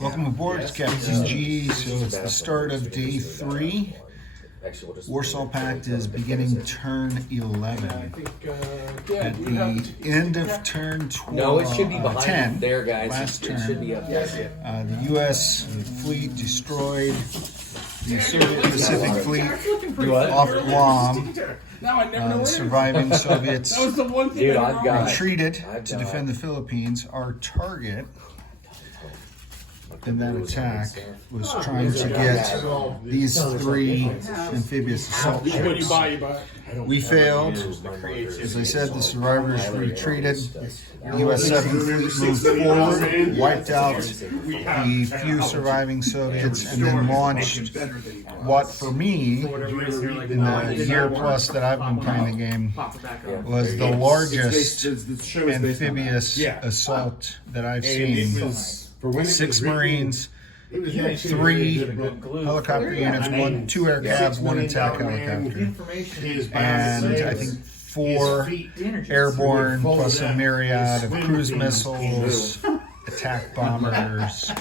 Welcome aboard, it's Captain G. So it's the start of day 3. Warsaw Pact is beginning turn 11. At the end of turn 12, no, it should be behind 10, there, guys. last turn, it should be up there. The U.S. fleet destroyed the Soviet Pacific Fleet off Guam. Surviving Soviets retreated to defend the Philippines. Our target in that attack was trying to get these 3 amphibious assault ships. We failed. As I said, the survivors retreated. The U.S. 7th Fleet moved forward, wiped out the few surviving Soviets, and then launched what, for me, in the year plus that I've been playing the game, was the largest amphibious assault that I've seen. 6 Marines, 3 helicopter units, 2 air cabs, 1 attack helicopter, and I think 4 airborne plus a myriad of cruise missiles, attack bombers,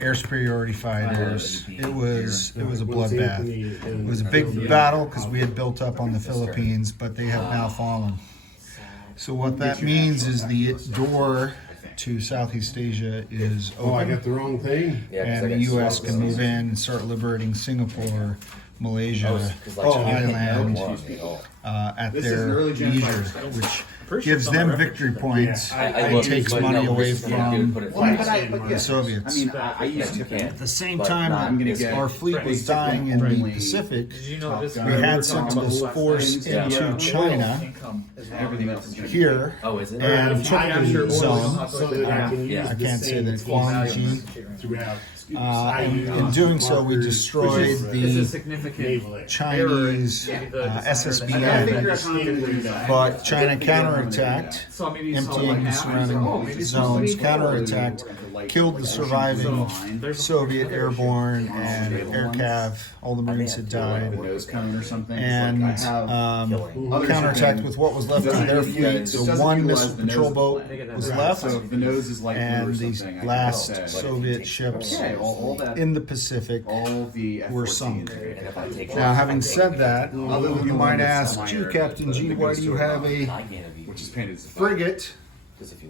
air superiority fighters. It was a bloodbath. It was a big battle because we had built up on the Philippines, but they have now fallen. So what that means is the door to Southeast Asia is open. Oh, I got the wrong thing. And the U.S. can move in and start liberating Singapore, Malaysia, Thailand at their leisure, which gives them victory points and takes money away from the Soviets. At the same time that our fleet was dying in the Pacific, we had sent this force into China here and took the zone. I can't say that Guangxi. In doing so, we destroyed the Chinese SSBN, but China counterattacked, emptying the surrounding zones, counterattacked, killed the surviving Soviet airborne and air cav. All the Marines had died, and counterattacked with what was left of their fleet. So 1 missile patrol boat was left, and these last Soviet ships in the Pacific were sunk. Now, having said that, you might ask, gee, Captain G, why do you have a frigate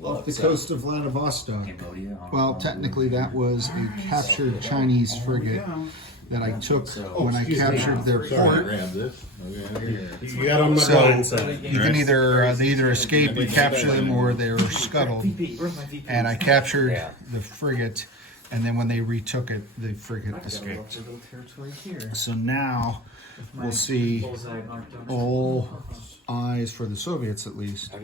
off the coast of Vladivostok? Well, technically that was a captured Chinese frigate that I took when I captured their port. So you can they either escape, you capture them, or they're scuttled. And I captured the frigate, and then when they retook it, the frigate escaped. So now we'll see all eyes, for the Soviets at least,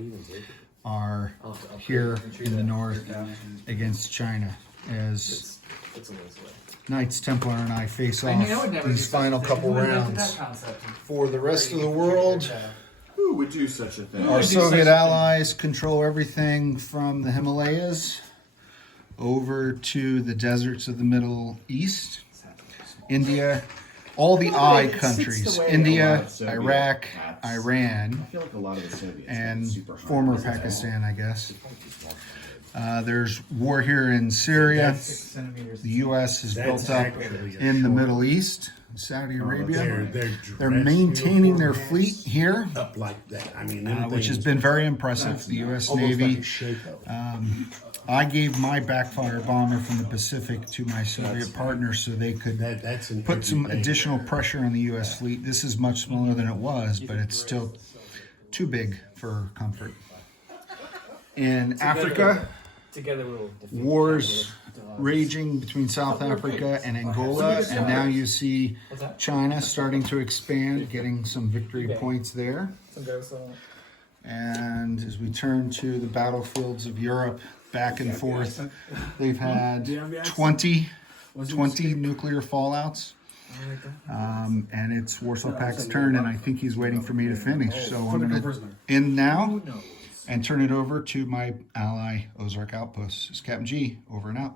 are here in the north against China as Knights Templar and I face off these final couple rounds. For the rest of the world, who would do such a thing? Our Soviet allies control everything from the Himalayas over to the deserts of the Middle East. India, all the I countries, India, Iraq, Iran, and former Pakistan, I guess. There's war here in Syria. The U.S. is built up in the Middle East, Saudi Arabia. They're maintaining their fleet here, which has been very impressive. The U.S. Navy. I gave my backfire bomber from the Pacific to my Soviet partners so they could put some additional pressure on the U.S. fleet. This is much smaller than it was, but it's still too big for comfort. In Africa, wars raging between South Africa and Angola, and now you see China starting to expand, getting some victory points there. And as we turn to the battlefields of Europe, back and forth, they've had 20 nuclear fallouts. And it's Warsaw Pact's turn, and I think he's waiting for me to finish. So I'm going to end now and turn it over to my ally, Ozark Outposts. It's Captain G, over and out.